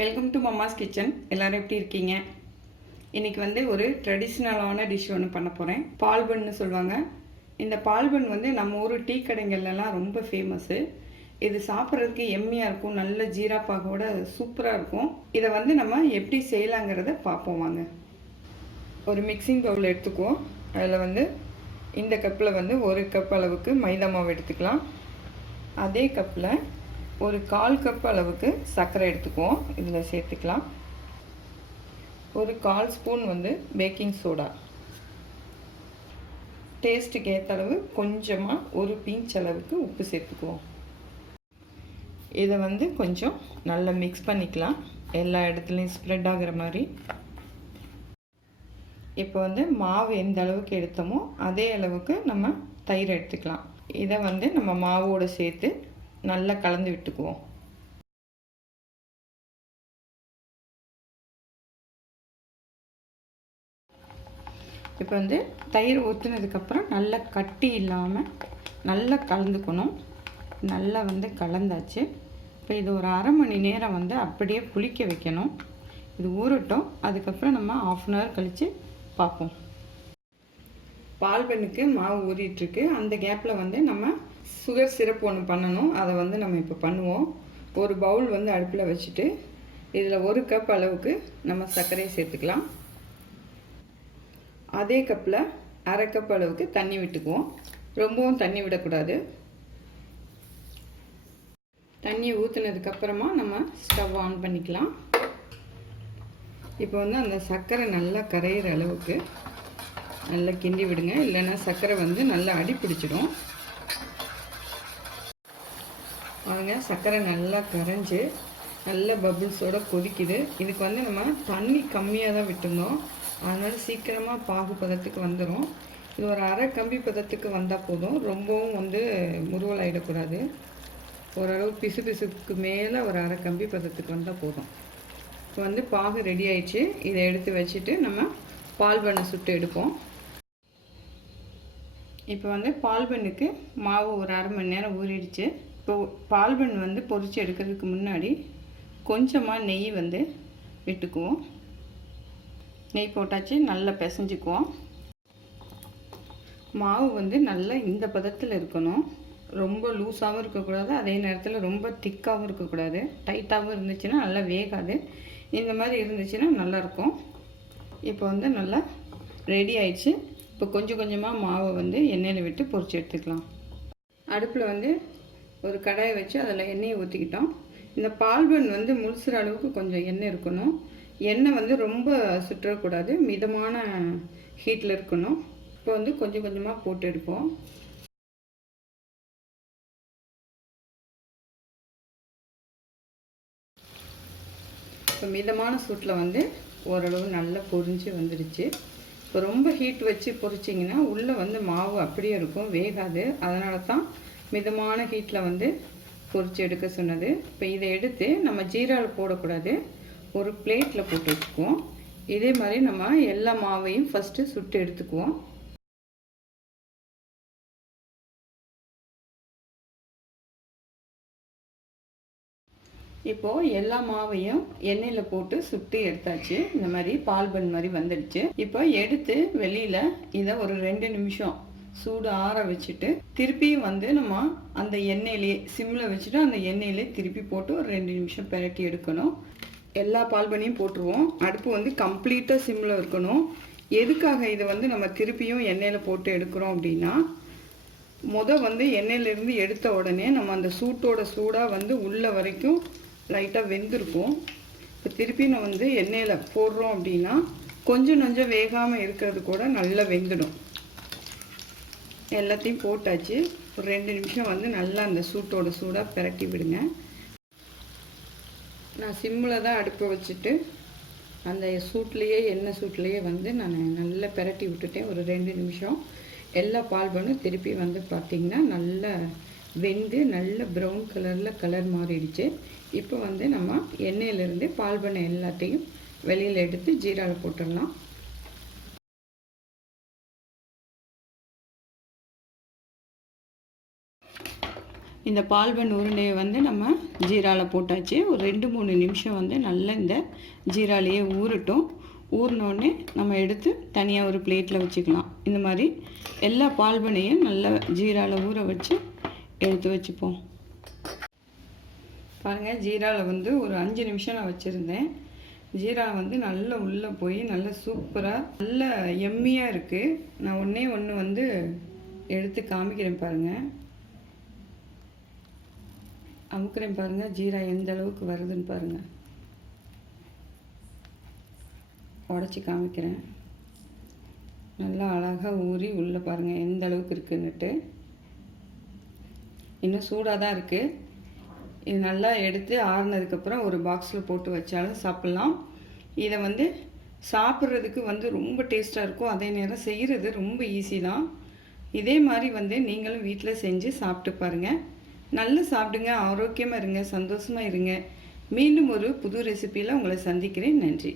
Welcome to Mamma's kitchen. எல்லோரும் எப்படி இருக்கீங்க? இன்றைக்கி வந்து ஒரு ட்ரெடிஷ்னலான டிஷ் ஒன்று பண்ண போகிறேன். பால் பன்னு சொல்லுவாங்க. இந்த பால் பன் வந்து நம்ம ஊர் டீ கடைகள்லாம் ரொம்ப ஃபேமஸ்ஸு. இது சாப்பிட்றதுக்கு எம்மியாக இருக்கும், நல்ல ஜீராப்பாகோட சூப்பராக இருக்கும். இதை வந்து நம்ம எப்படி செய்யலாங்கிறத பார்ப்போம் வாங்க. ஒரு மிக்சிங் பவுல் எடுத்துக்குவோம். அதில் வந்து இந்த கப்பில் வந்து 1 கப் அளவுக்கு மைதா மாவு எடுத்துக்கலாம். அதே கப்பில் ஒரு 1/4 கப் அளவுக்கு சர்க்கரை எடுத்துக்குவோம். இதில் சேர்த்துக்கலாம். ஒரு 1/4 ஸ்பூன் வந்து பேக்கிங் சோடா, டேஸ்ட்டுக்கு ஏற்ற அளவு கொஞ்சமாக ஒரு பிஞ்ச் அளவுக்கு உப்பு சேர்த்துக்குவோம். இதை வந்து கொஞ்சம் நல்லா மிக்ஸ் பண்ணிக்கலாம், எல்லா இடத்துலையும் ஸ்ப்ரெட் ஆகிற மாதிரி. இப்போ வந்து மாவு எந்த அளவுக்கு எடுத்தோமோ அதே அளவுக்கு நம்ம தயிர் எடுத்துக்கலாம். இதை வந்து நம்ம மாவோடு சேர்த்து நல்லா கலந்து விட்டுக்குவோம். இப்போ வந்து தயிர் ஊற்றுனதுக்கப்புறம் நல்லா கட்டி இல்லாமல் நல்லா கலந்துக்கணும். நல்லா வந்து கலந்தாச்சு. இப்போ இது ஒரு அரை மணி நேரம் வந்து அப்படியே புளிக்க வைக்கணும். இது ஊறட்டும். அதுக்கப்புறம் நம்ம 1/2 அன் ஹவர் கழித்து பார்ப்போம். பால் பன்னுக்கு மாவு ஊறிட்டுருக்கு. அந்த கேப்பில் வந்து நம்ம சுகர் சிரப் ஒன்று பண்ணணும். அதை வந்து நம்ம இப்போ பண்ணுவோம். ஒரு பவுல் வந்து அடுப்பில் வச்சுட்டு இதில் 1 கப் அளவுக்கு நம்ம சர்க்கரையை சேர்த்துக்கலாம். அதே கப்பில் அரை கப் அளவுக்கு தண்ணி விட்டுக்குவோம். ரொம்பவும் தண்ணி விடக்கூடாது. தண்ணியை ஊற்றுனதுக்கப்புறமா நம்ம ஸ்டவ் ஆன் பண்ணிக்கலாம். இப்போ வந்து அந்த சர்க்கரை நல்லா கரையிற அளவுக்கு நல்லா கிண்டி விடுங்க, இல்லைன்னா சர்க்கரை வந்து நல்லா அடி பிடிச்சிடும். பாருங்க, சர்க்கரை நல்லா கரைஞ்சி நல்ல பபிள்ஸோடு கொதிக்குது. இதுக்கு வந்து நம்ம தண்ணி கம்மியாக தான் விட்டுருந்தோம், அதனால் சீக்கிரமாக பாகு பதத்துக்கு வந்துடும். இது ஒரு அரை கம்பி பதத்துக்கு வந்தால் போதும். ரொம்பவும் வந்து முருவல் ஆகிடக்கூடாது. ஓரளவு பிசு பிசுக்கு மேலே ஒரு அரை கம்பி பதத்துக்கு வந்தால் போதும். இப்போ வந்து பாகு ரெடி ஆயிடுச்சு. இதை எடுத்து வச்சுட்டு நம்ம பால் பன்னு சுட்டு எடுப்போம். இப்போ வந்து பால் பன்னுக்கு மாவு ஒரு அரை மணி நேரம் ஊறிடுச்சு. இப்போ பால் பன் வந்து பொரித்து எடுக்கிறதுக்கு முன்னாடி கொஞ்சமாக நெய் வந்து விட்டுக்குவோம். நெய் போட்டாச்சு, நல்லா பிசைஞ்சுக்குவோம். மாவு வந்து நல்லா இந்த பதத்தில் இருக்கணும். ரொம்ப லூஸாகவும் இருக்கக்கூடாது, அதே நேரத்தில் ரொம்ப திக்காகவும் இருக்கக்கூடாது. டைட்டாகவும் இருந்துச்சுன்னா நல்லா வேகாது. இந்த மாதிரி இருந்துச்சுன்னா நல்லாயிருக்கும். இப்போ வந்து நல்லா ரெடி ஆயிடுச்சு. இப்போ கொஞ்சம் கொஞ்சமாக மாவை வந்து எண்ணெயில் விட்டு பொரிச்சு எடுத்துக்கலாம். அடுப்பில் வந்து ஒரு கடாயை வச்சு அதில் எண்ணெயை ஊற்றிக்கிட்டோம். இந்த பால் பன் வந்து முழுசுற அளவுக்கு கொஞ்சம் எண்ணெய் இருக்கணும். எண்ணெய் வந்து ரொம்ப சுற்றக்கூடாது, மிதமான ஹீட்டில் இருக்கணும். இப்போ வந்து கொஞ்சம் கொஞ்சமாக போட்டு எடுப்போம். இப்போ மிதமான சூட்டில் வந்து ஓரளவு நல்லா பொரிஞ்சு வந்துடுச்சு. இப்போ ரொம்ப ஹீட் வச்சு பொரிச்சிங்கன்னா உள்ளே வந்து மாவு அப்படியே இருக்கும், வேகாது. அதனால தான் மிதமான ஹீட்டில் வந்து பொரித்து எடுக்க சொன்னது. இப்போ இதை எடுத்து நம்ம ஜீராவில் போடக்கூடாது, ஒரு பிளேட்டில் போட்டு வச்சுக்குவோம். இதே மாதிரி நம்ம எல்லா மாவையும் ஃபஸ்ட்டு சுட்டு எடுத்துக்குவோம். இப்போது எல்லா மாவையும் எண்ணெயில் போட்டு சுட்டு எடுத்தாச்சு. இந்த மாதிரி பால் பன் மாதிரி வந்துடுச்சு. இப்போ எடுத்து வெளியில் இதை ஒரு 2 நிமிஷம் சூடு ஆற வச்சுட்டு திருப்பியும் வந்து நம்ம அந்த எண்ணெயிலே சிம்மில் வச்சுட்டு அந்த எண்ணெயிலே திருப்பி போட்டு ஒரு 2 நிமிஷம் பிரட்டி எடுக்கணும். எல்லா பால் பன்னையும் போட்டுருவோம். அடுப்பு வந்து கம்ப்ளீட்டாக சிம்மில் இருக்கணும். எதுக்காக இதை வந்து நம்ம திருப்பியும் எண்ணெயில் போட்டு எடுக்கிறோம் அப்படின்னா, வந்து எண்ணெயிலேருந்து எடுத்த உடனே நம்ம அந்த சூட்டோட சூடாக வந்து உள்ள வரைக்கும் லைட்டாக வெந்திருக்கும். இப்போ திருப்பி நம்ம வந்து எண்ணெயில் போடுறோம் அப்படின்னா கொஞ்சம் வேகாமல் இருக்கிறது கூட நல்லா வெந்துடும். எல்லாத்தையும் போட்டாச்சு. ஒரு 2 நிமிஷம் வந்து நல்லா அந்த சூட்டோட சூடாக பிரட்டி விடுங்க. நான் சிம்மில் தான் அடுப்பை வச்சுட்டு அந்த சூட்லேயே எண்ணெய் சூட்லேயே வந்து நான் நல்லா பிரட்டி விட்டுட்டேன் ஒரு 2 நிமிஷம். எல்லா பால் பன்னும் திருப்பி வந்து பார்த்திங்கன்னா நல்லா வெந்து நல்ல ப்ரௌன் கலர் மாறிடுச்சு. இப்போ வந்து நம்ம எண்ணெயிலேருந்து பால் பன்னை எல்லாத்தையும் வெளியில் எடுத்து ஜீராவில் போட்டுடலாம். இந்த பால் பன் உருண்டையை வந்து நம்ம ஜீராவில் போட்டாச்சு. ஒரு 2-3 நிமிஷம் வந்து நல்லா இந்த ஜீராலேயே ஊறட்டும். ஊறினோடனே நம்ம எடுத்து தனியாக ஒரு பிளேட்டில் வச்சுக்கலாம். இந்த மாதிரி எல்லா பால் பனையும் நல்லா ஜீராவில் ஊற வச்சு எடுத்து வச்சுப்போம். பாருங்கள், ஜீராவில் வந்து ஒரு 5 நிமிஷம் நான் வச்சுருந்தேன். ஜீரா வந்து நல்லா உள்ளே போய் நல்லா சூப்பராக நல்ல எம்மியாக இருக்குது. நான் ஒன்று வந்து எடுத்து காமிக்கிறேன் பாருங்கள். அமுக்கிறேன் பாருங்கள், ஜீரா எந்த அளவுக்கு வருதுன்னு பாருங்கள். உடச்சி காமிக்கிறேன். நல்லா அழகாக ஊறி உள்ளே பாருங்கள் எந்த அளவுக்கு இருக்குன்னுட்டு. இன்னும் சூடாக தான் இருக்குது. இது நல்லா எடுத்து ஆறுனதுக்கப்புறம் ஒரு பாக்ஸில் போட்டு வச்சாலும் சாப்பிட்லாம். இதை வந்து சாப்பிட்றதுக்கு வந்து ரொம்ப டேஸ்ட்டாக இருக்கும். அதே நேரம் செய்கிறது ரொம்ப ஈஸி தான். இதே மாதிரி வந்து நீங்களும் வீட்டில் செஞ்சு சாப்பிட்டு பாருங்கள். நல்லா சாப்பிடுங்க, ஆரோக்கியமாக இருங்க, சந்தோஷமாக இருங்க. மீண்டும் ஒரு புது ரெசிபியில் உங்களை சந்திக்கிறேன். நன்றி.